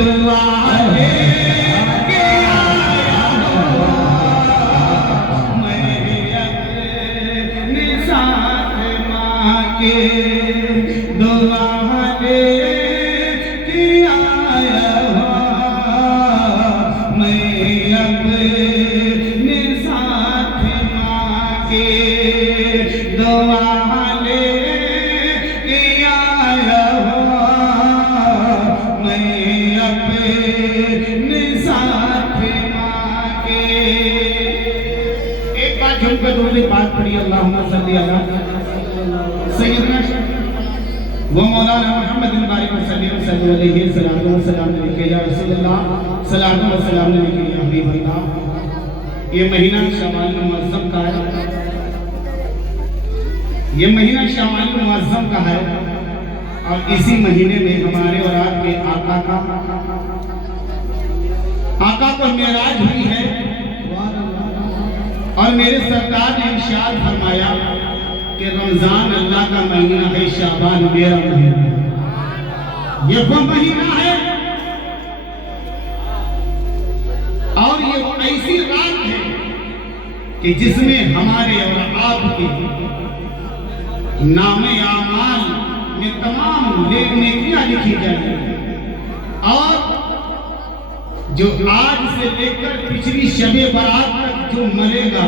دعا ہے کہ آیا میں اپنے ساتھ ماں کے دعا ہے کہ آیا میں اپنے ساتھ ماں کے دعا لے کے آیا میں اپنے ساتھ ماں کے. ایک بار جھوم کے درود پاک پڑھی اللہم صلی علی سیدنا و مولانا محمد بارک وسلم صلی علیہ الصلوۃ والسلام علیکہ یا رسول اللہ صلوات و سلام علیکہ یا حبیب اللہ. یہ مہینہ شوال المعظم کا ہے. یہ مہینہ شوال المعظم کا ہے اور اسی مہینے میں ہمارے اور آپ کے آقا کو معراج ہوئی ہے اور میرے سرکار نے ارشاد فرمایا کہ رمضان اللہ کا مہینہ ہے، شعبان میرا مہینہ ہے. یہ وہ مہینہ ہے اور یہ وہ ایسی رات ہے کہ جس میں ہمارے اور آپ کے نام اعمال میں تمام نیکیاں لکھی جائیں اور جو آج سے لے کر پچھلی شب برات تک جو مرے گا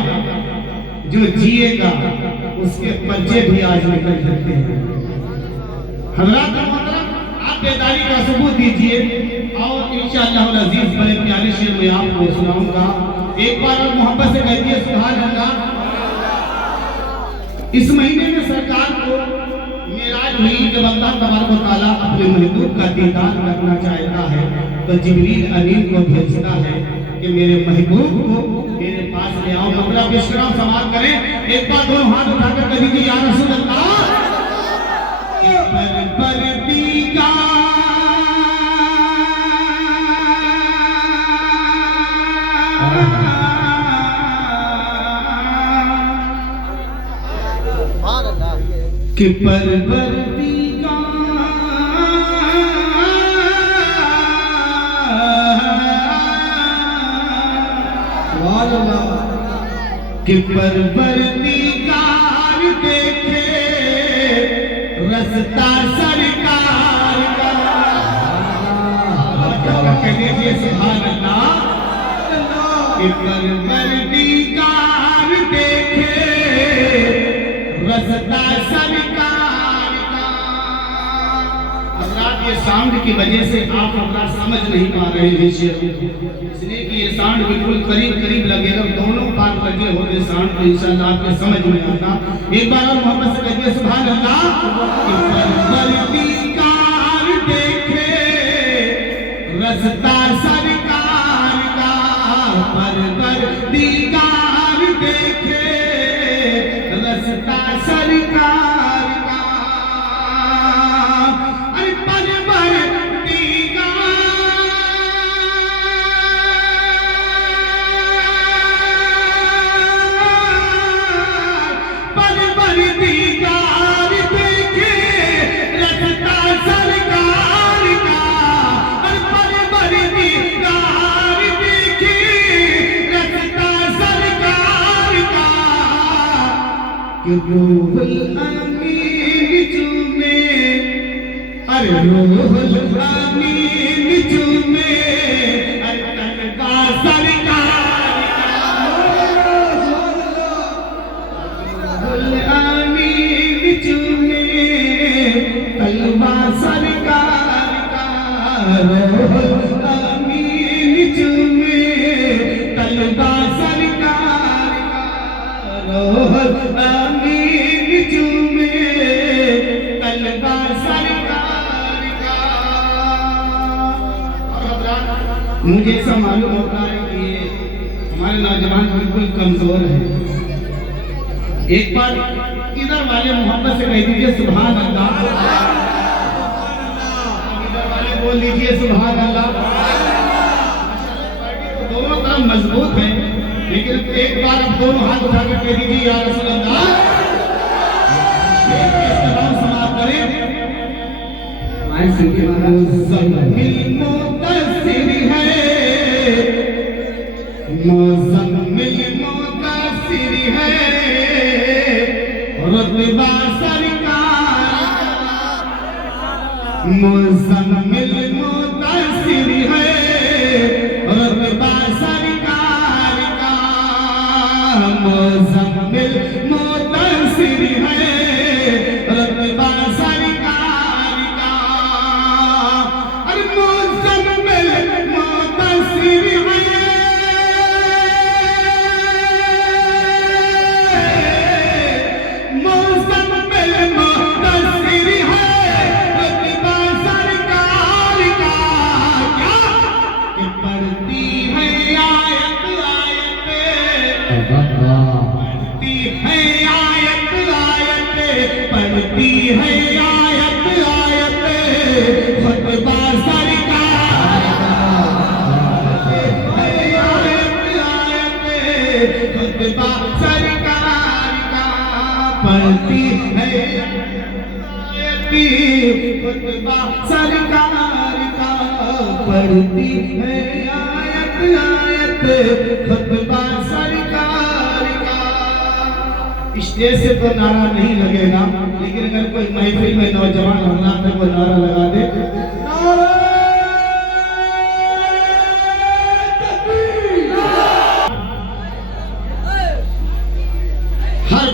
جو جیے گا اس کے پرچے بھی آج نکل سکتے ہیں. حضرات محترم آپ بیداری کا ثبوت دیجئے اور انشاءاللہ العزیز بڑے پیارے شعر میں آپ کو سناؤں گا. ایک بار اور محبت سے کہیے سبحان اللہ. اس مہینے میں سرکار کو معراج ہوئی. جب اللہ تبارک و تعالیٰ اپنے محبوب کا دیدار کرنا چاہتا ہے تو جبریل امین کو بھیجتا ہے کہ میرے محبوب کو میرے پاس لے آؤ. مطلب اشکرام سماعت کریں. ایک بار دونوں ہاتھ اٹھا کر کہہ دیجیے یا رسول اللہ پردی کا کہ پروردگار دیکھے رستہ سرکار کا. کہہ دیجئے سبحان اللہ. کہ پروردگار دیکھے رستہ سرکار کا. حضرات یہ ساؤنڈ کی وجہ سے آپ حضرات سمجھ نہیں پا رہے ہیں شعر، اس لیے کہ یہ ساؤنڈ بالکل قریب قریب لگے گا. دونوں پار لگے ہوتے ساؤنڈ تو انشاءاللہ آپ کے سمجھ میں آتا. ایک بار اور محبت سے کہیے سبحان اللہ. کہ پروردگار دیکھے رستہ سرکار کا. پروردگار دیکھے رستہ سرکار کا. ارے پروردگار دیکھے رستہ سرکار کا. ارے پروردگار دیکھے رستہ سرکار کا. کہ روح الامین چومے. ارے روح الامین چومے. ارے تنگا سرکار کا. روح الامین چومے تلوا سرکار کا. روح الامین چومے تلوا سرکار کا. روح الامین چومے تلوا سرکار کا. مجھے ایسا معلوم ہوتا ہے کہ ہمارے نوجوان بالکل کمزور ہیں. ایک بار ادھر والے محبت سے کہہ دیجئے سبحان اللہ. ادھر والے بول دیجئے سبحان اللہ. دونوں طرف مضبوط ہیں لیکن ایک بار اب دونوں ہاتھ اٹھا کر کہہ دیجئے یا رسول اللہ. سماعت کریں. مزمل مدثر ہے رتبہ سرکار مزمل مدثر ہے رتبہ سرکار کا مزمل مدثر ہے رتبہ سرکار کا ارے مزمل مدثر ہے پڑھتی ہے خطبہ سرکار کا پڑھتی ہے آیت آیت خطبہ سرکار کا اسٹیج سے تو نعرہ نہیں لگے گا لیکن اگر کوئی محفل میں نوجوان حضرات میں کوئی نعرہ لگا دے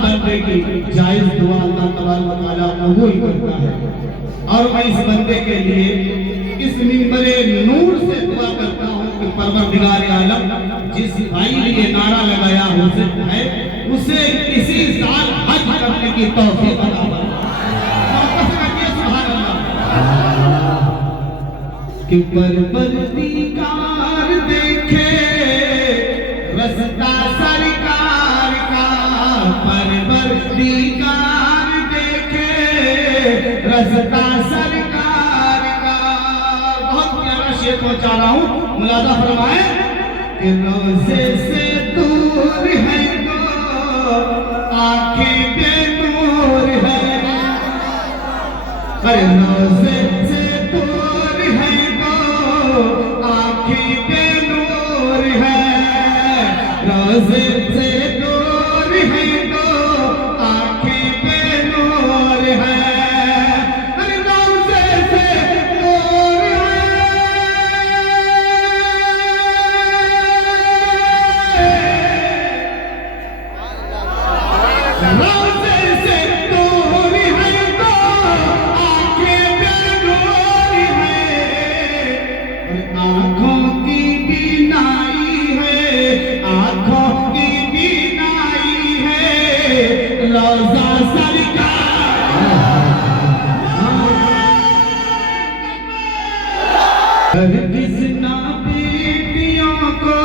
بندے کی جائز دعا اللہ تبارک و تعالیٰ قبول کرتا ہے اور میں اس بندے کے لیے اس منبر نور سے دعا کرتا ہوں کہ پروردگار عالم جس بھائی نے یہ نعرہ لگایا ہے اسے کسی سال حج کرنے کی توفیق عطا فرمائے سبحان اللہ کہ پروردگار دیکھے رستہ سرکار کا پروردگار دیکھے رستہ سرکار کا بہت پیارا شعر پہنچا رہا ہوں ملاحظہ فرمائیں کہ روزے سے دور ہے تو آنکھیں بے نور ہے روزے سے دور ہے تو آنکھیں بے نور ہے روزے سے دور ہے ہرگز نہ بیٹیوں کو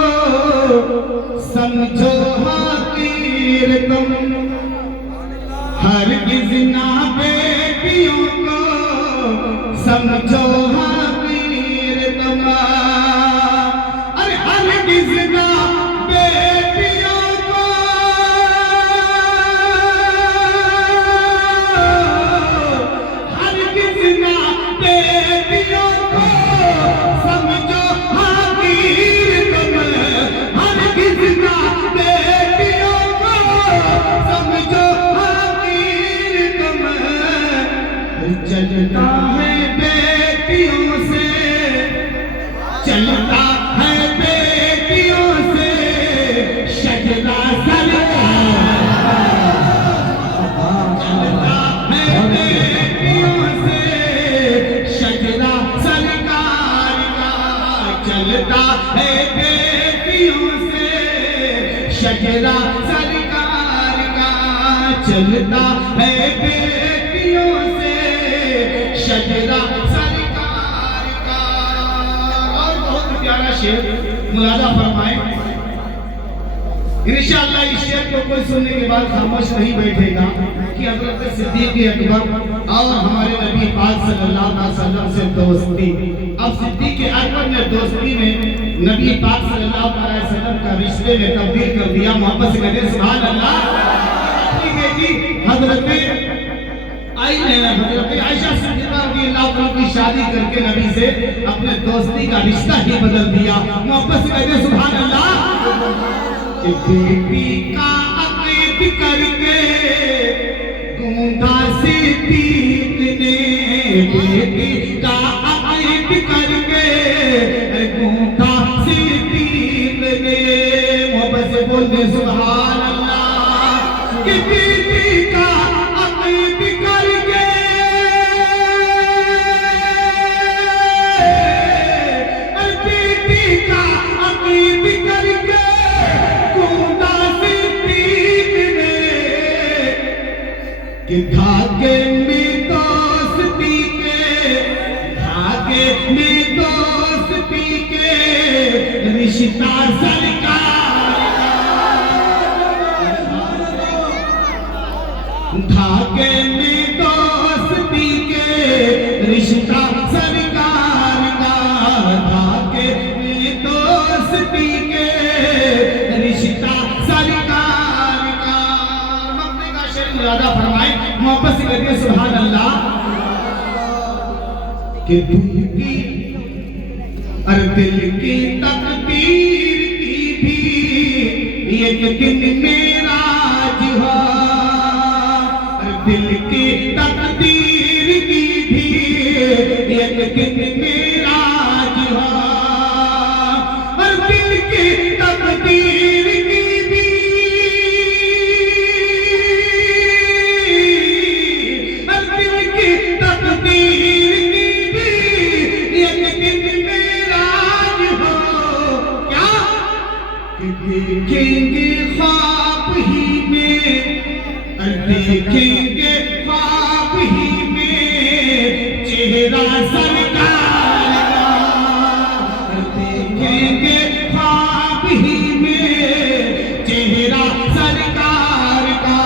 سمجھو حقیر تم ہرگز نہ بیٹیوں کو سمجھو حقیر تم ارے ہرگز نہ بیٹیوں کو ہرگز نہ بیٹیوں کو سمجھو حقیر تم ہرگز نہ بیٹیوں کو سمجھو حقیر تم چلتا ہے بیٹیوں سے چلتا ہے بیٹیوں سے شجرہ سرکار چلتا ہے بیٹیوں سے شجرہ سرکار کا چلتا ہے بیٹیوں سے شجرہ سرکار کا چلتا ہے بیٹیوں سے شجرہ سرکار کا اور بہت پیارا شعر ملاحظہ فرمائیں انشاءاللہ اس شعر کو کوئی سننے کے بعد خاموش نہیں بیٹھے گا کہ حضرت صدیق اکبر اور ہمارے نبی پاک صلی اللہ علیہ وسلم سے دوستی اب صدیق اکبر نے دوستی میں نبی پاک صلی اللہ علیہ وسلم کا رشتے میں تبدیل کر دیا محبت سے کہتے ہیں سبحان اللہ ٹھیک ہے جی حضرت آئی نے حضرت عائشہ صدیقہ رضی اللہ عنہ کی شادی کر کے نبی سے اپنے دوستی کا رشتہ ہی بدل دیا. محبت سے کہتے سبحان اللہ. کہ بیٹی کا عقید کر کے گونگا صدیق نے, بیٹی کا عقید کر کے گونگا صدیق نے. محبت سے بول دے سبحان اللہ. کہ بیٹی کا عقید کر کے بیٹی کا عقید کر کے گونگا صدیق نے کہ دھاگے میں دوستی کے, دھاگے میں دوستی کے رشتہ سرکار کا, دھاگے میں دوستی کے رشتہ سرکار کا, دھاگے میں دوستی کے رشتہ سرکار کا. مقطع کا شعر مرادہ فرمائے. محبت سے کہتے ہیں سبحان اللہ. کہ دل کی اور دل کی تقدیر کی بھی ایک دن معراج ہوا, اور دل کی تقدیر کی بھی ایک دن معراج ہوا, اور دل کی تقدیر کی بھی, اور دل کی تقدیر کی بھی ایک دن معراج ہو. کیا کہ دیکھیں گے خواب ہی میں, اور دیکھیں گے خواب ہی میں چہرہ سرکار کا, اور دیکھیں گے خواب ہی میں چہرہ سرکار کا,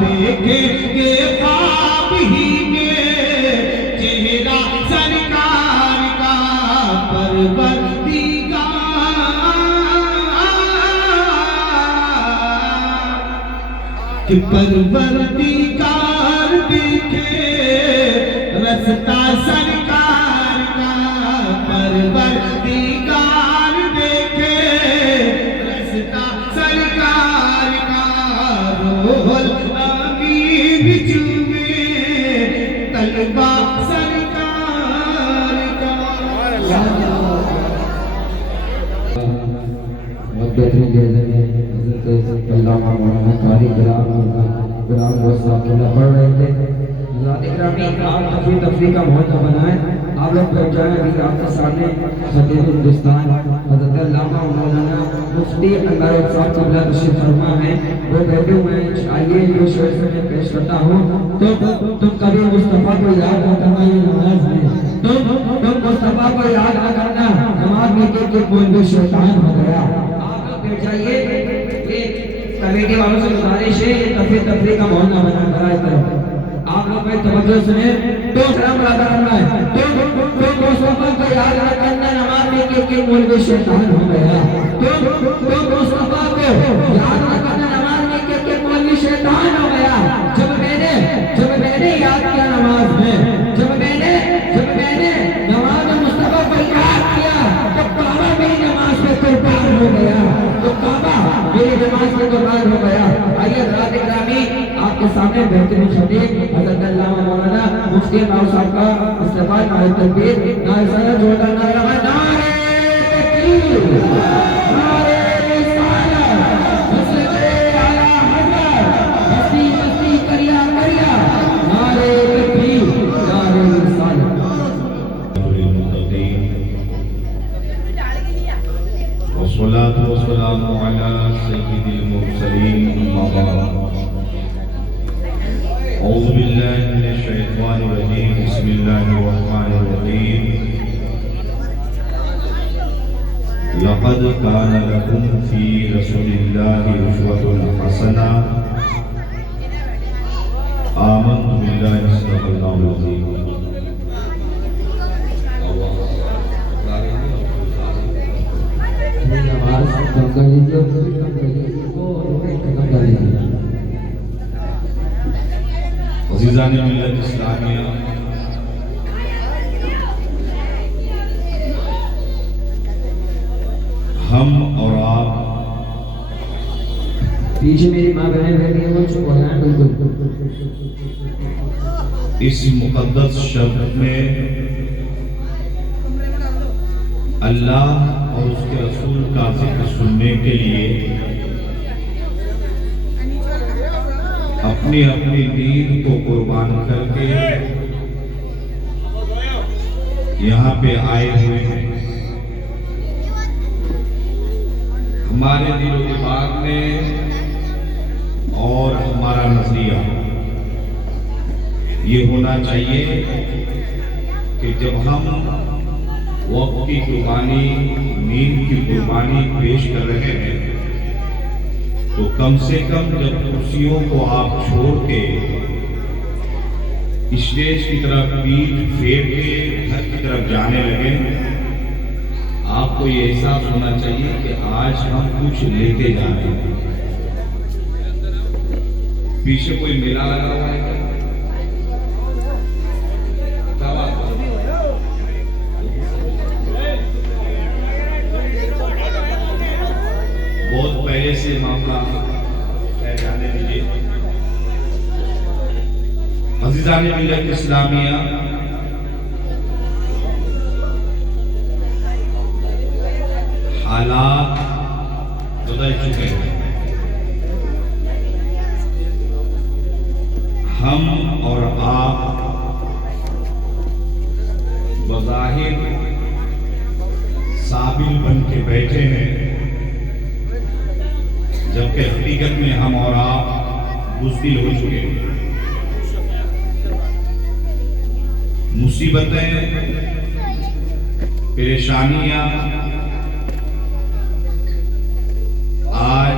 دیکھیں گے خواب ہی میں چہرہ سرکار کا. کہ پروردگار دیکھے رستہ سرکار کا, پروردگار دیکھے رستہ سرکار کا. روح الامین چومے طلبہ سرکار کا. بہترین جائزے میں حضرت علامہ مولانا قاری غلام صاحب پڑھ رہے تھے. حضرات اکرامی آپ تفریح کا ماحول بنائیں. آپ لوگ بیٹھ جائیں. ابھی آپ کے سامنے خطیب ہندوستان حضرت علامہ مولانا مفتی انور صاحب قبلہ تشریف فرما ہے, وہ بیٹھے ہوئے ہیں. آئیے جو شعر سے میں پیش کرتا ہوں. تم کبھی مصطفیٰ کو یاد نہ کرنا یہ نماز میں, تم مصطفیٰ کو یاد نہ کرنا نماز میں کہ کوئی بھی شیطان ہو گیا. بیٹھ جائیے. کمیٹی والوں سے گزارش ہے یہ تفریح کا ماحول نہ بنا کرا اس طرف. آپ لوگ میں توجہ سنیں. تو سلام ادا کرنا ہے. تو مصطفیٰ کو یاد نہ کرنا نماز میں کہ مولوی شیطان ہو گیا. تو مصطفیٰ کو یاد نہ کرنا نماز میں کہ مولوی شیطان ہو گیا. جب میں نے یاد کیا نماز میں, جب میں نے نماز میں مصطفیٰ کو یاد کیا تو کعبہ میری نماز میں قربان ہو گیا. تو کعبہ میری نماز میں قربان ہو گیا. آئیے حضرات اکرامی آپ کے سامنے بہترین خطیب حضرت علامہ مولانا مفتی انور صاحب کا استقبال نعرہ تکبیر, نعرہ صلوات, جوڑا نعرہ نعرہ تکبیر, نعرہ رسالت, حضرت اعلیٰ حضرت مستی کریا نعرہ تکبیر, نعرہ رسالت. والصلاة والسلام على سيد المرسلين أما بعد. أعوذ بالله من الشيطان الرجيم. بسم الله الرحمن الرحيم. لقد كان لكم في رسول الله أسوة حسنة. آمنت بالله صدق الله العظيم. عزیزان عزیزان ملت اسلامیہ، ہم اور آپ پیچھے میری ماں بہنیں بیٹھی ہیں، وہ چپ ہو جائیں بالکل. اس مقدس شب میں اللہ اور اس کے رسول کا ذکر سننے کے لیے اپنی اپنی دین کو قربان کر کے یہاں پہ آئے ہوئے ہیں. ہمارے دل و دماغ میں اور ہمارا نظریہ یہ ہونا چاہیے کہ جب ہم وقت کی قربانی، نیند کی قربانی پیش کر رہے ہیں تو کم سے کم جب کرسیوں کو آپ چھوڑ کے اسٹیج کی طرف پیٹھ پھیر کے گھر کی طرف جانے لگے، آپ کو یہ احساس ہونا چاہیے کہ آج ہم کچھ لیتے جا رہے ہیں. پیچھے کوئی میلہ لگا ہوا ہے کیا؟ بہت پہلے سے معاملہ ہے، جانے دیجیے. عزیزان ملت اسلامیہ، حالات بدل چکے ہیں. ہم اور آپ بظاہر سابل بن کے بیٹھے ہیں، جبکہ حقیقت میں ہم اور آپ بزدل ہو چکے ہیں. مصیبتیں، پریشانیاں آج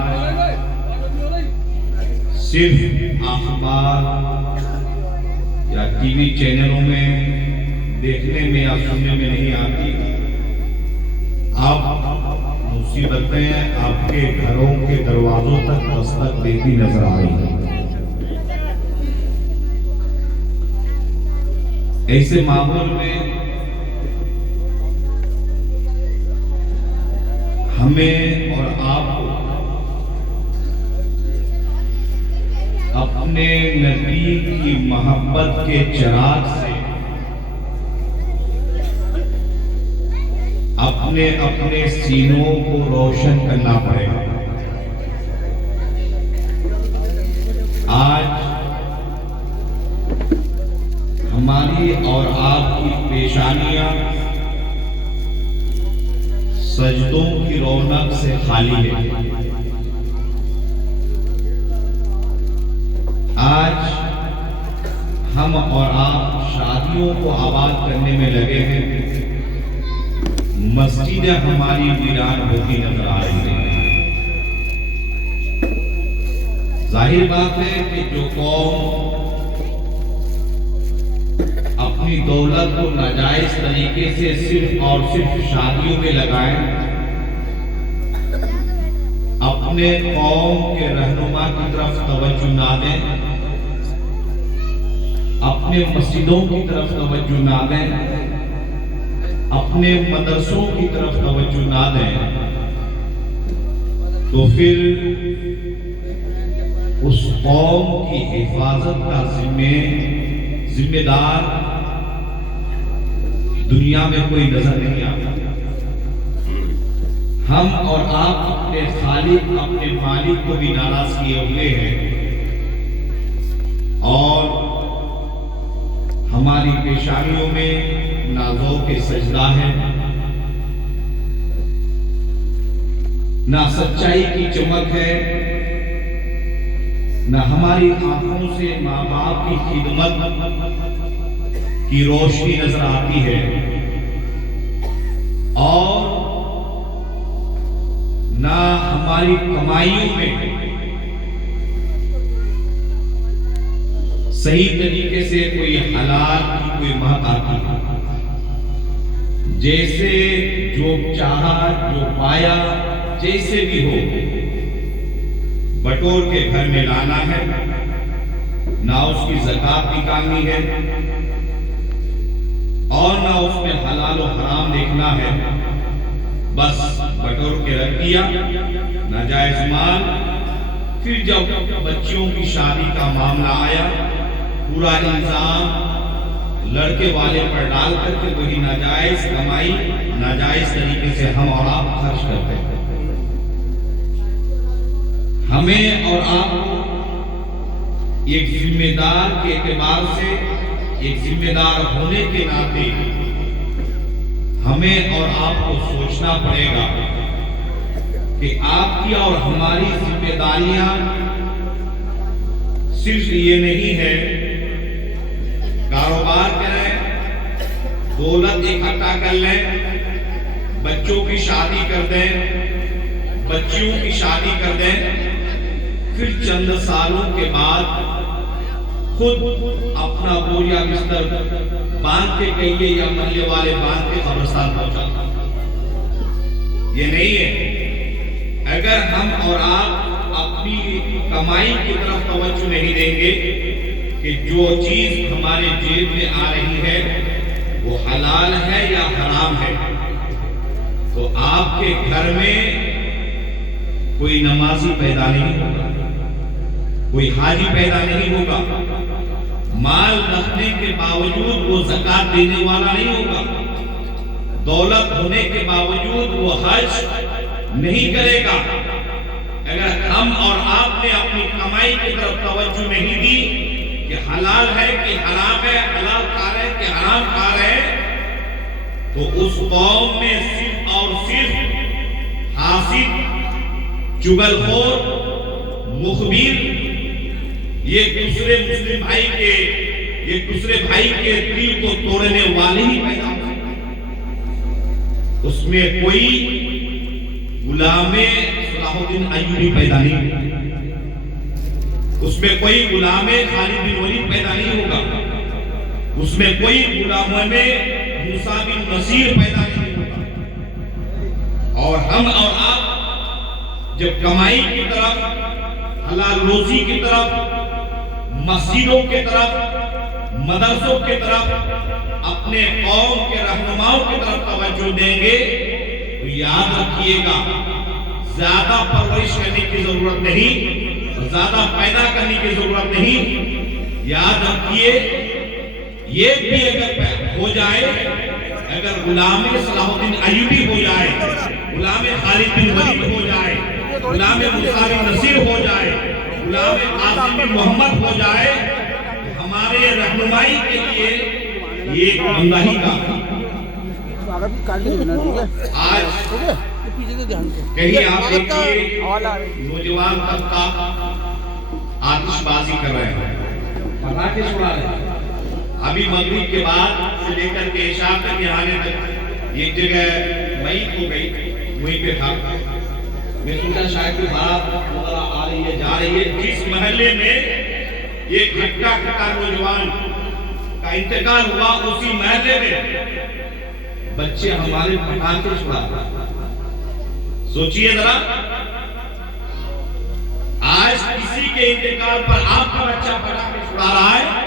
صرف اخبار یا ٹی وی چینلوں میں دیکھنے میں یا سننے میں نہیں آتی. اب مصیبتیں آپ کے گھروں کے دروازوں تک دستک دیتی نظر آ رہی ہیں. ایسے ماحول میں ہمیں اور آپ کو اپنے نبی کی محبت کے چراغ سے اپنے اپنے سینوں کو روشن کرنا پڑے گا. آج ہماری اور آپ کی پیشانیاں سجدوں کی رونق سے خالی ہے. آج ہم اور آپ شادیوں کو آباد کرنے میں لگے ہیں، مسجدیں ہماری ویران ہوتی نظر آ رہی ہیں. ظاہر بات ہے کہ جو قوم اپنی دولت کو ناجائز طریقے سے صرف اور صرف شادیوں میں لگائیں، اپنے قوم کے رہنما کی طرف توجہ نہ دیں، اپنے مسجدوں کی طرف توجہ نہ دیں، اپنے مدرسوں کی طرف توجہ نہ دیں، تو پھر اس قوم کی حفاظت کا ذمہ دار دنیا میں کوئی نظر نہیں آتا. ہم اور آپ اپنے خالق، اپنے مالک کو بھی ناراض کیے ہوئے ہیں، اور ہماری پیشانیوں میں نہ ذوق سجدہ ہے، نہ سچائی کی چمک ہے، نہ ہماری آنکھوں سے ماں باپ کی خدمت کی روشنی نظر آتی ہے، اور نہ ہماری کمائیوں میں صحیح طریقے سے کوئی حلال کی کوئی مہک آتی ہے. جیسے جو چاہا، جو پایا، جیسے بھی ہو بٹور کے گھر میں لانا ہے، نہ اس کی زکات نکالنی ہے اور نہ اس میں حلال و حرام دیکھنا ہے، بس بٹور کے رکھ دیا ناجائز مال۔ پھر جب بچیوں کی شادی کا معاملہ آیا، پورا الزام لڑکے والے پر ڈال کر کے وہی ناجائز کمائی ناجائز طریقے سے ہم اور آپ خرچ کرتے ہیں۔ ہمیں اور آپ کو ایک ذمہ دار کے اعتبار سے، ایک ذمہ دار ہونے کے ناطے ہمیں اور آپ کو سوچنا پڑے گا کہ آپ کی اور ہماری ذمہ داریاں صرف یہ نہیں ہے کاروبار کریں، دولت اکٹھا کر لیں، بچوں کی شادی کر دیں، بچیوں کی شادی کر دیں، پھر چند سالوں کے بعد خود اپنا بوریا بستر باندھ کے کہیے یا محلے والے باندھ کے قبرستان پہنچا۔ یہ نہیں ہے۔ اگر ہم اور آپ اپنی کمائی کی طرف توجہ نہیں دیں گے کہ جو چیز ہمارے جیب میں آ رہی ہے وہ حلال ہے یا حرام ہے، تو آپ کے گھر میں کوئی نمازی پیدا نہیں ہوگا، کوئی حاجی پیدا نہیں ہوگا، مال رکھنے کے باوجود وہ زکات دینے والا نہیں ہوگا، دولت ہونے کے باوجود وہ حج نہیں کرے گا۔ اگر ہم اور آپ نے اپنی کمائی کی طرف توجہ نہیں دی کہ حلال ہے کہ حرام ہے، حلال کھا رہے کہ حرام کھا رہے، تو اس قوم میں صرف اور صرف حاسد، چغلخور، مخبر، یہ دوسرے مسلم بھائی کے، یہ دوسرے بھائی کے دل کو توڑنے والے ہی پیدا ہوتے ہیں۔ اس میں کوئی غلام صلاح الدین ایوبی پیدا نہیں ہوگا، اس میں کوئی غلام خالد بن ولید پیدا نہیں ہوگا، اس میں کوئی غلاموں میں موسیٰ بن نصیر پیدا نہیں ہوگا۔ اور ہم اور آپ جب کمائی کی طرف، حلال روزی کی طرف، مسجدوں کی طرف، مدرسوں کی طرف، اپنے قوم کے رہنماؤں کی طرف توجہ دیں گے تو یاد رکھیے گا زیادہ پرورش کرنے کی ضرورت نہیں، زیادہ پیدا کرنے کی ضرورت نہیں۔ یاد رکھیے یہ بھی اگر ہو جائے، اگر غلام صلاح الدین ایوبی ہو جائے، غلام خالد بن ولید ہو جائے، غلام موسیٰ بن نصیر ہو جائے، غلام قاسم بن محمد ہو جائے، ہمارے رہنمائی کے لیے یہ بندہ ہی کا آج کہیں آپ دیکھیے نوجوان طبقہ آتش بازی کر رہے ہیں، پٹاخے چھڑا رہے ہیں۔ ابھی مغرب کے بعد سے لے کر کے عشاء تک یہاں آنے تک ایک جگہ میت ہو گئی، وہیں پہ تھا۔ میں سوچا شاید کوئی بارات وغیرہ آ رہی ہے، جا رہی ہے۔ جس محلے میں ایک گھٹا نوجوان کا انتقال ہوا، اسی محلے میں بچے ہمارے پٹاخے چھڑا رہے ہیں۔ سوچئے ذرا، آج کسی کے انتقال پر آپ کا بچہ پٹاخے چھڑا رہا ہے،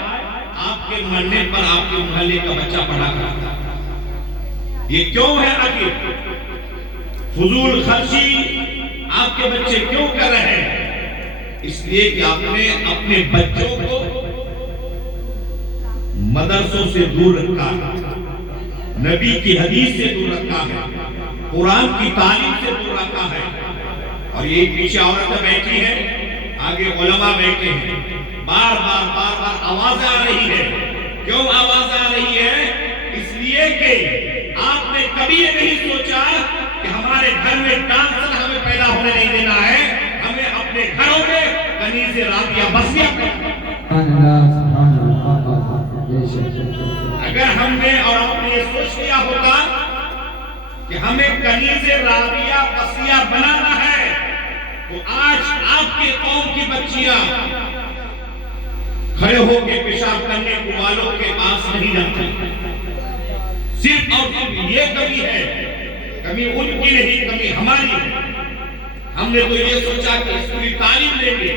آپ کے مرنے پر آپ کے محلے کا بچہ پٹاخے چھڑا رہا ہے۔ یہ کیوں ہے آخر؟ فضول خرچی آپ کے بچے کیوں کر رہے ہیں؟ اس لیے کہ آپ نے اپنے بچوں کو مدرسوں سے دور رکھا ہے، نبی کی حدیث سے دور رکھا ہے، قرآن کی تعلیم سے دور رکھا ہے۔ اور یہ پیچھے عورتیں بیٹھی ہیں، آگے علماء بیٹھے ہیں، بار بار آوازیں آ رہی ہے۔ کیوں آواز آ رہی ہے؟ اس لیے کہ آپ نے کبھی یہ نہیں سوچا کہ ہمارے گھر میں ڈانسر ہمیں پیدا ہونے نہیں دینا ہے، ہمیں اپنے گھروں میں کنیز رابعہ بسیہ اگر ہم نے اور آپ نے یہ سوچ لیا ہوتا کہ ہمیں کنیز رابعہ بسیہ بنانا ہے، تو آج آپ کی قوم کی بچیاں کھڑے ہو کے پیشاب کرنے والوں کے پاس نہیں جاتی۔ صرف اور صرف یہ کمی ہے، کمی ان کی نہیں، کمی ہماری ہے۔ ہم نے تو یہ سوچا کہ اسکولی تعلیم لیں گے،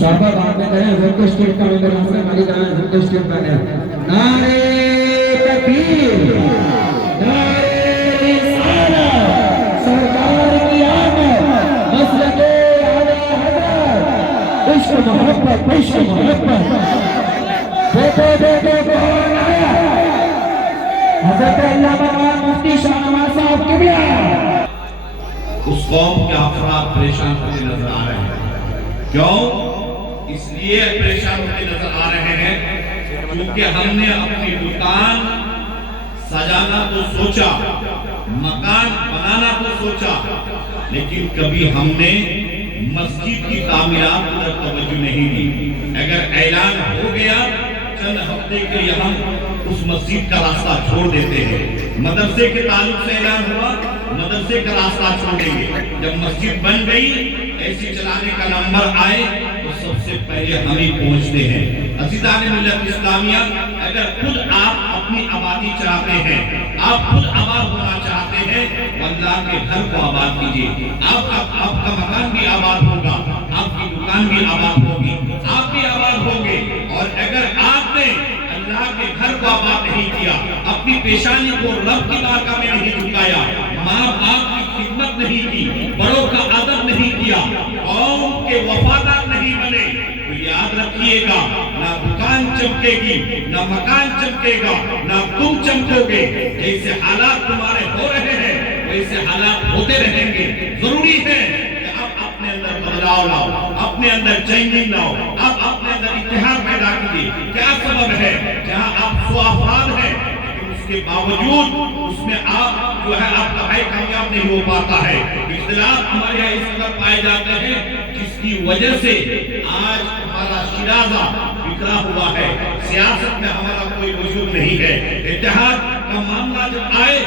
صحابہ بعد میں کریں حضرت اسٹیٹ کا ممبر حسن علی کریں حضرت اسٹیٹ کا کریں نعرے تکبیر نعرے رسالت سرکار کی آمد مسلک اعلی حضرت عشق محبت دیکھو کون آیا حضرت علامہ مفتی شاہ نواز صاحب کبلا اس قوم کے افراد پریشان ہوتے نظر آ رہے ہیں کیوں؟ اس لیے پریشان ہوتے نظر آ رہے ہیں کیونکہ ہم نے اپنی دکان سجانا تو سوچا مکان بنانا تو سوچا لیکن کبھی ہم نے مسجد کی تعمیرات پر توجہ نہیں دی اگر اعلان ہو گیا چند ہفتے کے لیے ہم اس مسجد کا راستہ چھوڑ دیتے ہیں مدرسے کے تعلق سے اعلان ہوا مدرسے کا راستہ چھوڑیں گے جب مسجد بن گئی ایسی چلانے کا نمبر آئے تو سب سے پہلے ہم ہی پہنچتے ہیں عزیزان ملت اسلامیہ اگر خود آپ اپنی آبادی چاہتے ہیں آپ خود آباد ہونا چاہتے ہیں اللہ کے گھر کو آباد کیجیے آپ کا مکان بھی آباد ہوگا آپ کی دکان بھی آباد ہوگی آپ بھی آباد ہوگے اور اگر آپ نے اللہ کے گھر کو آباد نہیں کیا اپنی پیشانی کو رب کی بارگاہ میں نہیں جھکایا ماں باپ کی خدمت نہیں کی بڑوں کا ادب نہیں کیا قوم کے وفادار نہیں بنے تو یاد رکھیے گا نہ دکان چمکے گی نہ مکان چمکے گا نہ تم چمکو گے جیسے حالات تمہارے ہو رہے ہیں ویسے حالات ہوتے رہیں گے ضروری ہے اپنے اندر بدلاؤ لاؤ اپنے اندر چینجنگ لاؤ آپ اپنے اندر اتحاد پیدا کیجیے کیا سبب ہے جہاں آپ سو افراد ہیں لیکن اس کے باوجود اس میں آپ جو ہے آپ کا بھائی کامیاب نہیں ہو پاتا ہے اختلاف ہمارے یہاں اس طرح پائے جاتے ہیں جس کی وجہ سے آج ہمارا شیرازہ بکھرا ہوا ہے سیاست میں ہمارا کوئی وجود نہیں ہے اتحاد کا معاملہ جب آئے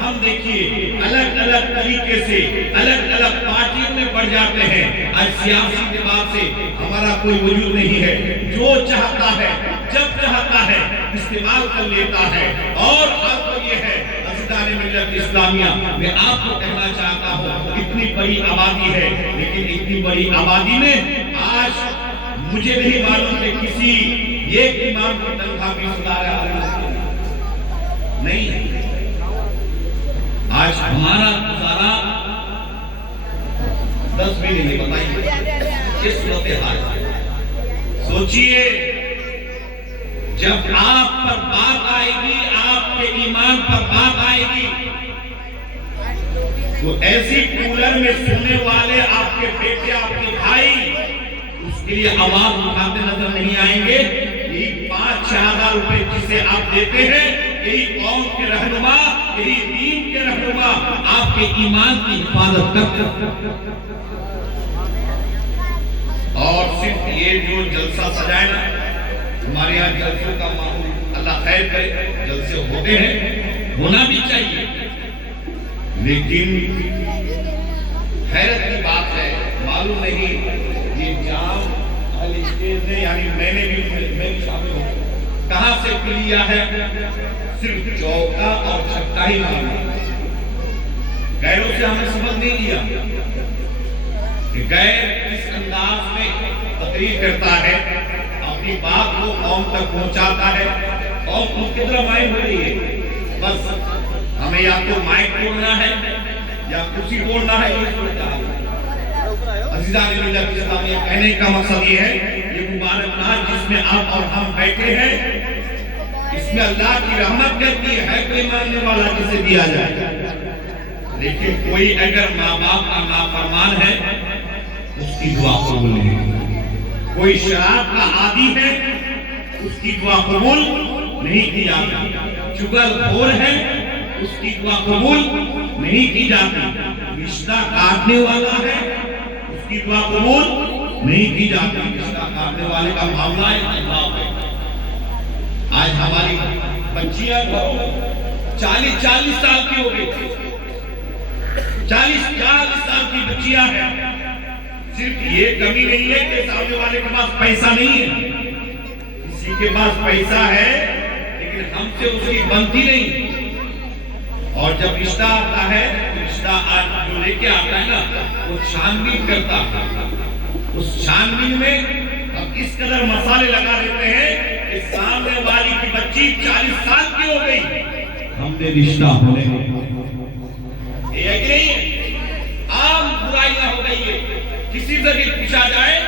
ہم دیکھیے الگ الگ طریقے سے الگ الگ پارٹیوں میں بڑھ جاتے ہیں آج سیاسی اعتبار سے ہمارا کوئی وجود نہیں ہے جو چاہتا ہے جب چاہتا ہے استعمال کر لیتا ہے اور اب تو یہ ہے عزیزان ملت اسلامیہ میں آپ کو کہنا چاہتا ہوں اتنی بڑی آبادی ہے لیکن اتنی بڑی آبادی میں آج مجھے نہیں معلوم کہ کسی ایک امام کی تنخواہ 20,000 نہیں ہے آج ہمارا گزارا 10 بھی نہیں بتائیے کس صورتحال سوچئے جب آپ پر بات آئے گی آپ کے ایمان پر بات آئے گی تو ایسی کولر میں سونے والے آپ کے بیٹے آپ کے بھائی اس کے لیے آواز اٹھاتے نظر نہیں آئیں گے یہی 5-6 ہزار روپے جسے آپ دیتے ہیں یہی قوم کے رہنما یہی دین کے رہنما آپ کے ایمان کی حفاظت کرتے اور صرف یہ جو جلسہ سجائے نا ہمارے یہاں جلسوں کا ماحول اللہ خیر کرے جلسے ہوتے ہیں ہونا بھی چاہیے لیکن حیرت کی بات ہے معلوم نہیں یہ جام اہل اسٹیج نے یعنی میں نے بھی شامل ہوں کہاں سے پلیا ہے صرف چوکا اور چھکا ہی مارنا غیروں سے ہم نے سبق نہیں لیا کہ غیر کس انداز میں تقریر کرتا ہے اپنی بات کو قوم تک پہنچاتا ہے قوم کو کتنا مائل ہو رہی ہے بس ہمیں یا تو مائک توڑنا ہے یا کرسی توڑنا ہے عزیزان ملت اسلامیہ کہنے کا مقصد یہ ہے یہ مبارک نات جس میں آپ اور ہم بیٹھے ہیں اس میں اللہ کی رحمت کہتی ہے کوئی ماننے والا جسے دیا جائے لیکن کوئی اگر ماں باپ کا نافرمان ہے اس کی دعا قبول نہیں کوئی شراب کا عادی ہے اس کی دعا قبول نہیں کی جاتی چغل خور ہے اس کی دعا قبول نہیں کی جاتی رشتہ کاٹنے والا ہے اس کی دعا قبول نہیں کی جاتی رشتہ کاٹنے والے کا معاملہ ہے اللہ ہے آج ہماری بچیاں 40 سال کی ہو گئی 40 سال کی بچیاں ہیں صرف یہ کمی نہیں ہے کہ سامنے والے کے پاس پیسہ نہیں ہے کسی کے پاس پیسہ ہے لیکن ہم سے اس کی بنتی نہیں اور جب رشتہ آتا ہے رشتہ جو لے کے آتا ہے نا وہ چھانبین کرتا ہے اس چھانبین میں اس قدر مسالے لگا دیتے ہیں کہ سامنے والی کی بچی 40 سال کی ہو گئی، ہم نے رشتہ ہونے یہ ہے کہ نہیں ہے؟ عام برائیاں ہو گئی ہے، کسی سے بھی پوچھا جائے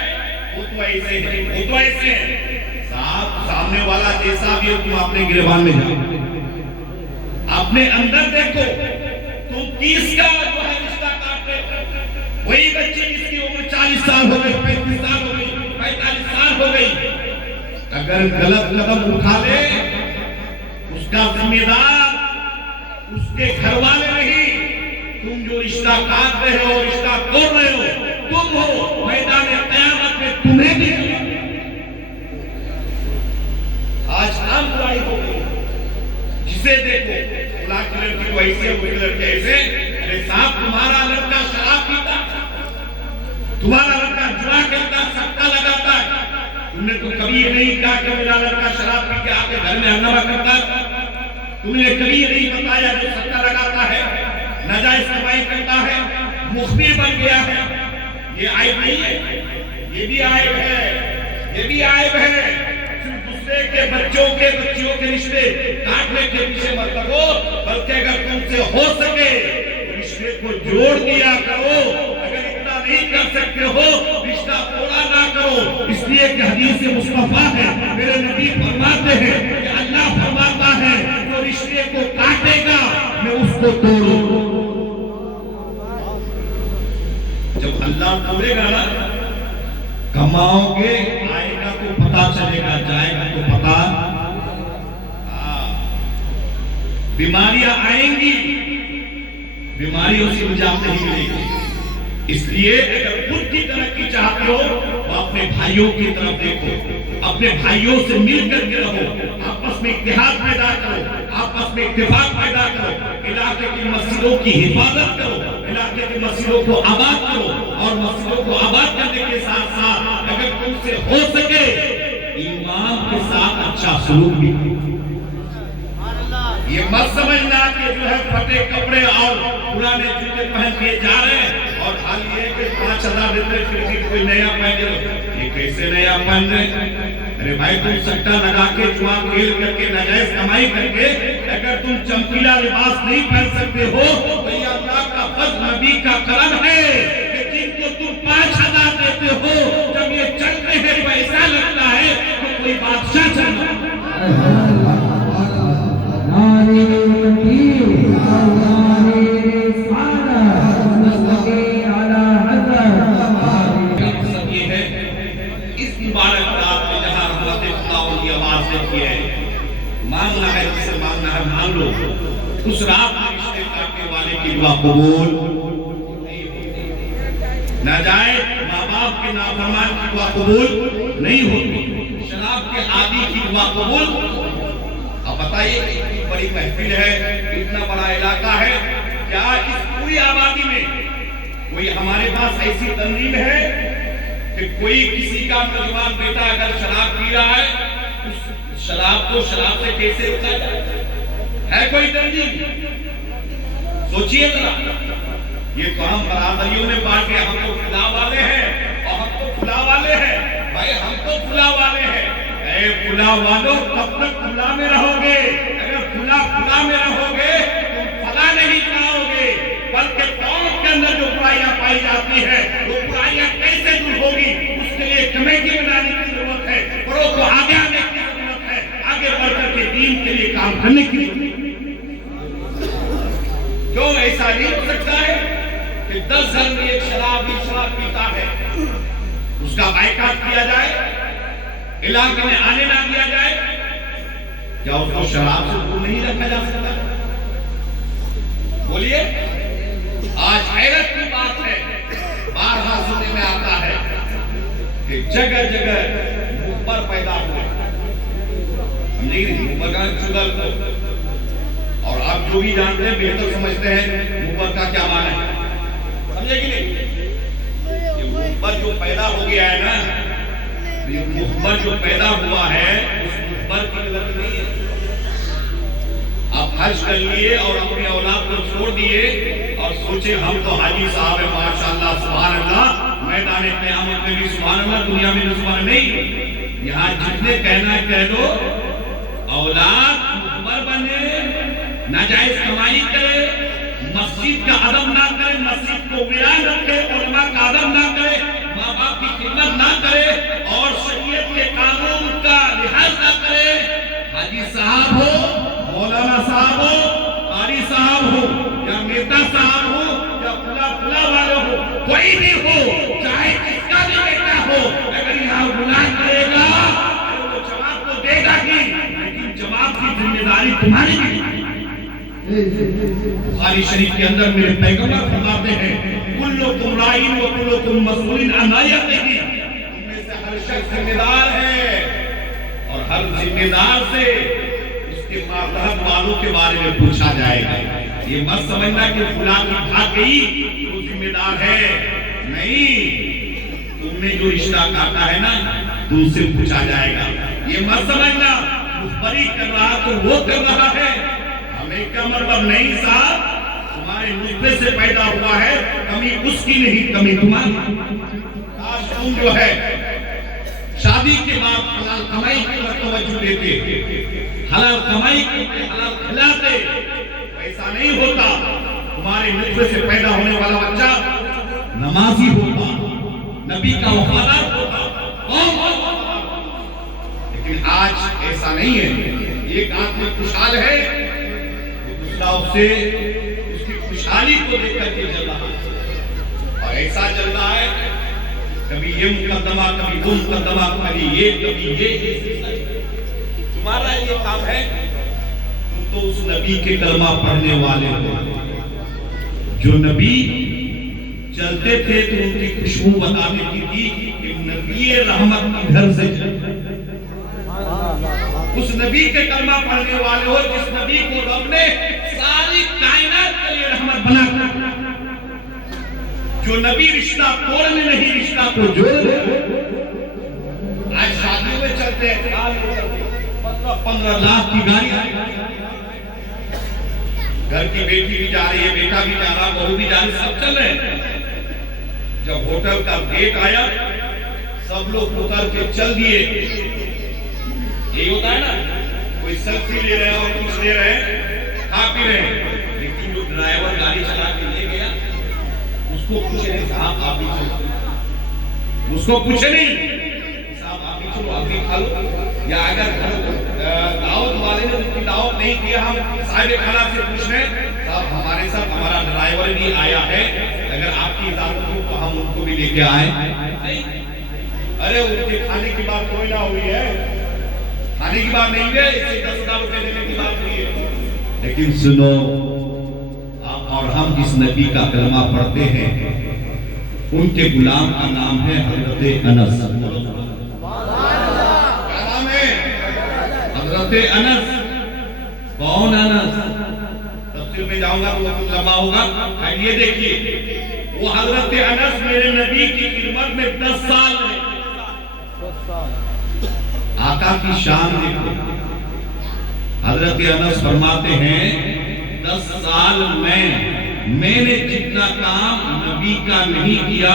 وہ تو ایسے ہیں، وہ تو ایسے ہیں۔ صاحب سامنے والا جیسا بھی ہے تم اپنے گریبان میں جاؤ، اپنے اندر دیکھو، تم کس کا جو ہے رشتہ کاٹتے ہو؟ وہی بچی جس کی عمر 40 سال ہو گئی، 35 سال ہو گئی، 45 سال ہو گئی، اگر غلط قدم اٹھا لے اس کا ذمہ دار اس کے گھر والے نہیں، تم جو رشتہ کاٹ رہے ہو، رشتہ توڑ رہے ہو، تم ہو۔ میدان قیامت میں تمہیں بھی آج عام برائی ہو گئی، جسے دیکھو فلاں کی لڑکی تو ایسے ہے، کوئی لڑکی ایسے۔ ارے صاحب تمہارا لڑکا شراب پیتا، تمہارا لڑکا جوا کھیلتا، سٹا لگاتا ہے، تم نے تو کبھی یہ نہیں کہا کہ میرا لڑکا شراب پی کے آ کے گھر میں ہنگامہ کرتا ہے، تم نے کبھی یہ نہیں بتایا جو سٹا لگاتا ہے، ناجائز کمائی کرتا ہے، مخبر بن گیا ہے، یہ عیب نہیں ہے، یہ بھی عیب ہے، یہ بھی عیب ہے۔ صرف دوسرے کے بچوں کے بچیوں کے رشتے کاٹنے کے پیچھے مت لگو، بلکہ اگر تم سے ہو سکے رشتے کو جوڑ دیا کرو، اگر اتنا نہیں کر سکتے ہو رشتہ توڑا نہ کرو، اس لیے کہ حدیث مصطفیٰ ہے، میرے نبی فرماتے ہیں کہ اللہ فرماتا ہے جو رشتے کو کاٹے گا میں اس کو توڑوں۔ جب اللہ توڑے گا نا، کماؤ گے آئے گا تو پتا چلے گا، جائے گا تو پتا، بیماریاں آئیں گی، بیماریوں سے نجات نہیں ملے گی۔ اس لیے اگر خود کی ترقی چاہتے ہو تو اپنے بھائیوں کی طرف دیکھو، اپنے بھائیوں سے مل کر کے رہو، آپس میں اتحاد پیدا کرو، آپس میں اتفاق پیدا کرو، علاقے کی مسجدوں کی حفاظت کرو، علاقے کی مسجدوں کو آباد کرو، اور مسجدوں کو آباد کرنے کے ساتھ ساتھ اگر تم سے ہو سکے ایمان کے ساتھ اچھا سلوک بھی کرو۔ یہ مت سمجھنا کہ جو ہے پھٹے کپڑے اور پرانے جوتے پہن کے جا رہے ہیں اور حال یہ کہ 5000 دیتے پھر کوئی نیا پہن گئے، یہ کیسے نیا پہن رہے؟ ارے بھائی تم سٹا لگا کے جوا کھیل کر کے ناجائز کمائی کر کے اگر تم چمکیلا لباس نہیں پہن سکتے ہو تو یہ اللہ کا فضل، نبی کا کرم ہے کہ جن کو تم 5000 دیتے ہو جب یہ چلتے ہیں تو ایسا لگتا ہے کہ کوئی بادشاہ چل رہا ہے۔ مانگنا ہے جسے مانگنا ہے مان لو، اس رات میں رشتے کاٹنے والے کی دعا قبول نہیں ہوتی، ناجائز ماں باپ کے نافرمان کی دعا قبول نہیں ہوتی، شراب کے عادی کی دعا قبول۔ اب بتائیے اتنی بڑی محفل ہے، اتنا بڑا علاقہ ہے، کیا اس پوری آبادی میں کوئی ہمارے پاس ایسی تنظیم ہے کہ کوئی کسی کا نوجوان بیٹا اگر شراب پی رہا ہے شراب کو شراب سے کیسے روکا جائے؟ ہے کوئی تنظیم؟ سوچئے ذرا، یہ تو ہم برادریوں میں بانٹ کے ہم تو فلاں والے ہیں اور ہم تو فلاں والے ہیں، بھائی ہم تو فلاں والے ہیں۔ اے فلاں والوں کب تک فلاں میں رہو گے؟ اگر فلاں میں رہو گے تم فلاں نہیں پاؤ گے، بلکہ قوم کے اندر جو برائیاں پائی جاتی ہے وہ برائیاں کیسے دور ہوگی اس کے لیے کمیٹی بنانے کی ضرورت ہے، بڑوں کو آگے آنے کی ضرورت ہے، آگے بڑھ کر کے دین کے لیے کام کرنے کی ضرورت ہے۔ کیوں ایسا نہیں ہو سکتا ہے کہ 10 گھر میں ایک شرابی شراب پیتا ہے اس کا بائیکاٹ کیا جائے، علاقے میں آنے نہ دیا جائے؟ کیا اس کو شراب سے دور نہیں رکھا جا سکتا؟ بولیے، آج حیرت کی بات ہے، بارہا سننے میں آتا ہے کہ جگہ جگہ مخبر پیدا ہوئے، مگر چگل کو، اور آپ جو بھی جانتے ہیں بہتر سمجھتے ہیں مخبر کا کیا معنی ہے، سمجھے کہ نہیں؟ یہ مخبر جو پیدا ہو گیا ہے نا، یہ مخبر جو پیدا ہوا ہے اس مخبر کی غلط نہیں ہے۔ آپ حج کر لیے اور اپنی اولاد کو چھوڑ دیے اور سوچے ہم تو حاجی صاحب ہیں ماشاءاللہ سبحان اللہ، میدان قیامت میں بھی سبحان اللہ، دنیا میں بھی سبحان نہیں. یہاں جتنے کہنا ہے کہہ دو. اولاد مخبر بنے، ناجائز کمائی کرے، مسجد کا ادب نہ کرے، مسجد کو ویران رکھے، علماء کا ادب نہ کرے، ماں باپ کی خدمت نہ کرے اور شریعت کے قانون کا لحاظ نہ کرے. حاجی صاحب ہو، مولانا صاحب ہو، قاری صاحب ہو یا نیتا صاحب ہو یا فلا والے ہو، کوئی بھی ہو، چاہے کس کا بھی بیٹا ہو، اگر یہاں گناہ کرے گا وہ جواب تو دے گا ہی، لیکن جواب کی ذمہ داری تمہاری بھی. بخاری شریف کے اندر میرے پیغمبر فرماتے ہیں کلکم راعین و کلکم مسئول عن رعیتہ، تم میں سے ہر شخص ذمہ دار ہے اور ہر ذمہ دار سے اس کے ماتحت والوں کے بارے میں پوچھا جائے گا. یہ مت سمجھنا کہ فلاں کی بھاگ گئی وہ ذمہ دار ہے، نہیں، تم نے جو رشتہ کاٹا ہے نا تم سے پوچھا جائے گا. یہ مت سمجھنا مخبری کر رہا تو وہ کر رہا ہے، ہمیں کا مطلب نہیں صاحب، تمہارے نطفے سے پیدا ہوا ہے، کمی اس کی نہیں کمی تمہاری. آج تم جو ہے شادی کے بعد حلال کمائی کی توجہ دیتے، حلال کمائی کرتے، حلال کھلاتے، ایسا نہیں ہوتا. تمہارے نطفے سے پیدا ہونے والا بچہ نمازی ہوتا، نبی کا وفادار ہوتا، لیکن آج ایسا نہیں ہے. ایک آدمی خوشحال ہے، دوسرا اسے اس کی خوشحالی کو دیکھ کر کے جل رہا ہے، اور ایسا چل رہا ہے کبھی یہ مقدمہ، کبھی وہ مقدمہ، کبھی یہ. تمہارا یہ کام ہے، تم تو اس نبی کے کلمہ پڑھنے والے ہو. جو نبی چلتے تھے تو ان کی خوشبو بتانے کی تھی کہ نبی رحمت ادھر سے اس نبی کے کلمہ پڑھنے والے ہو جس نبی کو رب نے ساری کائنات کے لیے رحمت بنا کر، جو نبی رشتہ توڑنے نہیں رشتہ کو جوڑنے. آج شادیوں میں چلتے ہیں 15 لاکھ کی گاڑیاں، گھر کی بیٹی بھی جا رہی ہے، بیٹا بھی جا رہا، بہو بھی جا رہی، سب چل رہے ہیں. جب ہوٹل کا گیٹ آیا سب لوگ اتر کے چل دیے. یہی ہوتا ہے نا، کوئی سیلفی لے رہے ہیں اور کچھ لے رہے ہیں، کھا پی رہے ہیں، لیکن جو ڈرائیور گاڑی چلا کے لے گیا اس کو پوچھے نہیں صاحب آپ بھی چلو، اس کو پوچھے نہیں صاحب آپ بھی چلو، آپ بھی کھا لو. یا اگر دعوت والے نے ان کی دعوت نہیں کیا، ہم صاحب خانہ سے پوچھ رہے ہیں صاحب ہمارے ساتھ ہمارا ڈرائیور بھی آیا ہے، اگر آپ کی اجازت ہو تو ہم ان کو بھی لے کے آئیں. ارے ان کے کھانے کی بات کوئی نہ ہوئی ہے، کھانے کی بات نہیں ہے، اس سے 10,000 روپے دینے کی بات ہوئی ہے. لیکن سنو، اور ہم جس نبی کا کلمہ پڑھتے ہیں ان کے غلام کا نام ہے حضرت انس. کیا نام ہے؟ حضرت انس. کون انس؟ تفسیر میں جاؤں گا تو وقت لمبا ہوگا. یہ دیکھیے وہ حضرت انس میرے نبی کی خدمت میں 10 سال ہے. آقا کی شان دیکھو. حضرت انس فرماتے ہیں 10 سال میں نے جتنا کام نبی کا نہیں کیا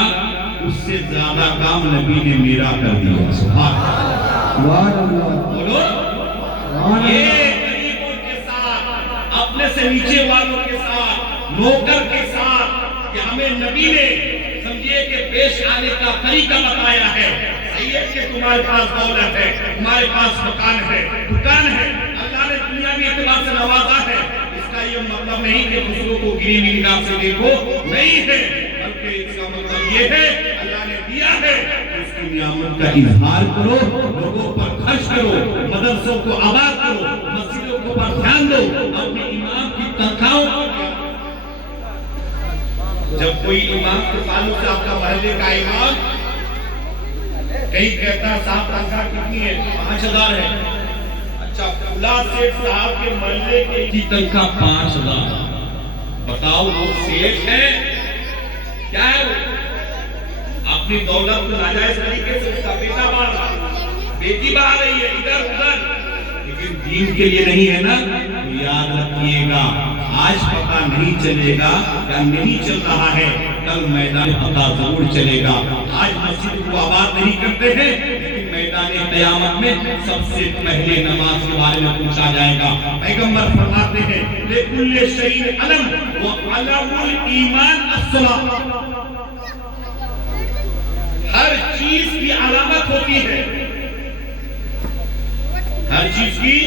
اس سے زیادہ کام نبی نے میرا کر دیا. سبحان اللہ. بولو یہ غریبوں کے ساتھ، اپنے سے نیچے والوں کے ساتھ، نوکر کے ساتھ، کہ ہمیں نبی نے سمجھیے کہ پیش آنے کا طریقہ بتایا ہے. صحیح کہ تمہارے پاس دولت ہے، تمہارے پاس مکان ہے، دکان ہے، اللہ نے دنیاوی اعتبار سے نوازا ہے، اس کا یہ مطلب نہیں کہ دوسروں کو گری ہوئی نگاہ سے دیکھو، نہیں ہے، بلکہ اس کا مطلب یہ ہے اللہ نے دیا ہے اس کی نعمت کا اظہار کرو، لوگوں پر خرچ کرو، مدرسوں کو آباد کرو، مسجدوں کو پر دھیان دو، اپنے امام کی تنخواہوں کو. جب کوئی امام کے تعلق سے آپ کا محلے کا امام کہیں کہتا ہے صاحب تنخواہ کتنی ہے؟ 5,000 ہے. اچھا فلاں سیٹھ صاحب کے محلے کی تنخواہ 5,000. بتاؤ وہ سیٹھ ہے کیا ہے؟ وہ اپنی دولت کو ناجائز طریقے سے اس کا بیٹا باہر رہا، بیٹی باہر رہی ہے ادھر ادھر، لیکن دین کے لیے نہیں ہے نا. یاد رکھیے گا آج پتہ نہیں چلے گا یا نہیں چل رہا ہے کل میدان پتہ ضرور چلے گا. آج مسجد کو آباد نہیں کرتے ہیں لیکن میدان قیامت میں سب سے پہلے نماز کے بارے میں پوچھا جائے گا. پیغمبر فرماتے ہیں لِكُلِّ شَيْءٍ عَلَمٌ وَعَلَمُ الْإِيمَانِ الصَّلَاةُ. ہر چیز کی علامت ہوتی ہے, ہر چیز کی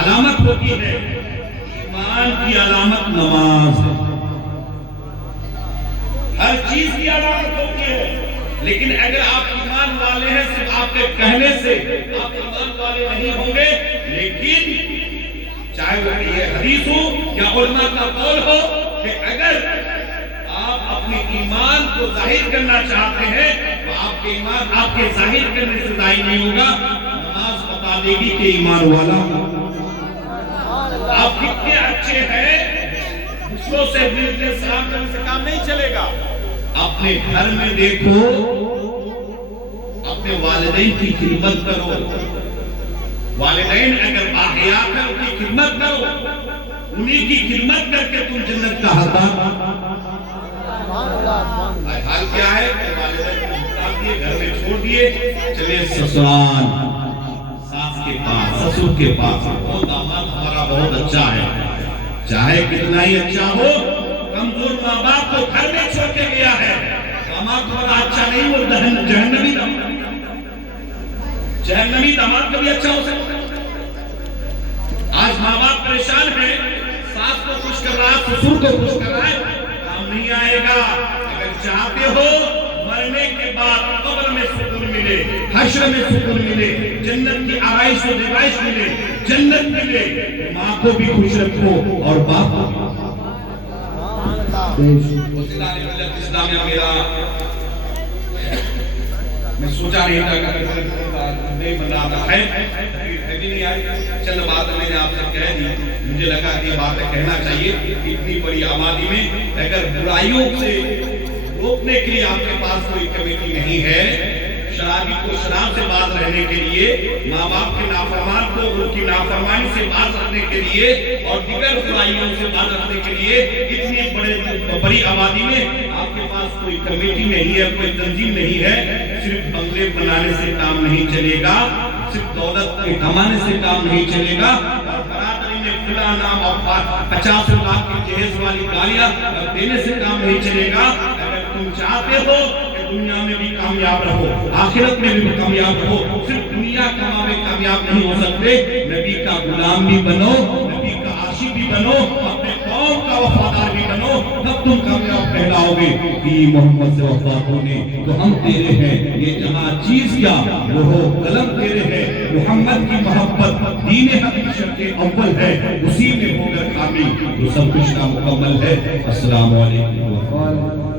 علامت ہوتی ہے. ایمان کی علامت نماز ہے. ہر چیز کی علامت ہوتی ہے. لیکن اگر آپ ایمان والے ہیں, صرف آپ کے کہنے سے آپ ایمان والے نہیں ہوں گے. لیکن چاہے وہ یہ حدیث ہو یا علماء کا قول ہو کہ اگر آپ اپنے ایمان کو ظاہر کرنا چاہتے ہیں تو آپ کے ایمان آپ کے ظاہر کرنے سے ظاہر نہیں ہوگا. نماز بتا دے گی کہ ایمان والا آپ کتنے اچھے ہیں. دوسروں سے ملتے سلام کرنے سے کام نہیں چلے گا. اپنے گھر میں دیکھو, اپنے والدین کی خدمت کرو. والدین اگر باحیا ہیں ان کی خدمت کرو. انہی کی خدمت کر کے تم جنت کا حقدار. حال کیا ہے کہ والدین کو نکال دیے, گھر میں چھوڑ دیے, چلے سسرال, ساس کے پاس, سسر کے پاس. وہ داماد ہمارا بہت اچھا ہے, چاہے کتنا ہی اچھا ہو, کمزور ماں باپ کو گھر میں چھوڑ کے گیا ہے. داماد تمہارا اچھا نہیں, وہ جہنمی داماد. جہنمی داماد کبھی اچھا ہو سکتا ہے؟ آج ماں باپ پریشان ہیں, ساس کو خوش کر رہا ہے, سسر کو خوش کر رہا ہے, کام نہیں آئے گا. اگر چاہتے ہو مرنے کے بعد قبر میں سکون ملے, حشر میں سکون ملے, جنت کی آرائش و زیبائش ملے, جنت ملے, ماں کو بھی خوش رکھو اور باپ کو بھی. اسلامیہ میرا میں سوچا نہیں تھا کہ نہیں بن رہا تھا. ہے بھی نہیں آئی. چند باتیں میں نے آپ سے کہہ دی. مجھے لگا کہ یہ باتیں کہنا چاہیے. اتنی بڑی آبادی میں اگر برائیوں سے روکنے کے لیے آپ کے پاس کوئی کمیٹی نہیں ہے, شرابی کو شراب سے باز رہنے کے لیے, ماں باپ کے نافرمان کو ان کی نافرمانی سے باز رکھنے کے لیے اور دیگر برائیوں سے باز رکھنے کے لیے, اتنی بڑی آبادی میں آپ کے پاس کوئی کمیٹی نہیں ہے, کوئی تنظیم نہیں ہے. صرف بنگلے بنانے سے کام نہیں چلے گا, صرف دولت کے کمانے سے کام نہیں چلے گا, اور برادری میں فلاں نام اور 50 لاکھ کی جہیز والی گاڑیاں دینے سے کام نہیں چلے گا. اگر تم چاہتے ہو کہ دنیا میں بھی کامیاب رہو, آخرت میں بھی کامیاب رہو, صرف دنیا کماوے کامیاب نہیں ہو سکتے. نبی کا غلام بھی بنو, نبی کا عاشق بھی بنو, اپنے قوم کا وفادار بھی بنو, تب تم کامیاب کہلاؤ گے. کہ محمد سے وفا ہونے تو ہم تیرے ہیں, یہ جہاں چیز کیا وہ ہو قلم تیرے ہے. محمد کی محبت دین حق شرط اول ہے, اسی میں ہو کر کامل تو سب کچھ نامکمل ہے. السلام علیکم.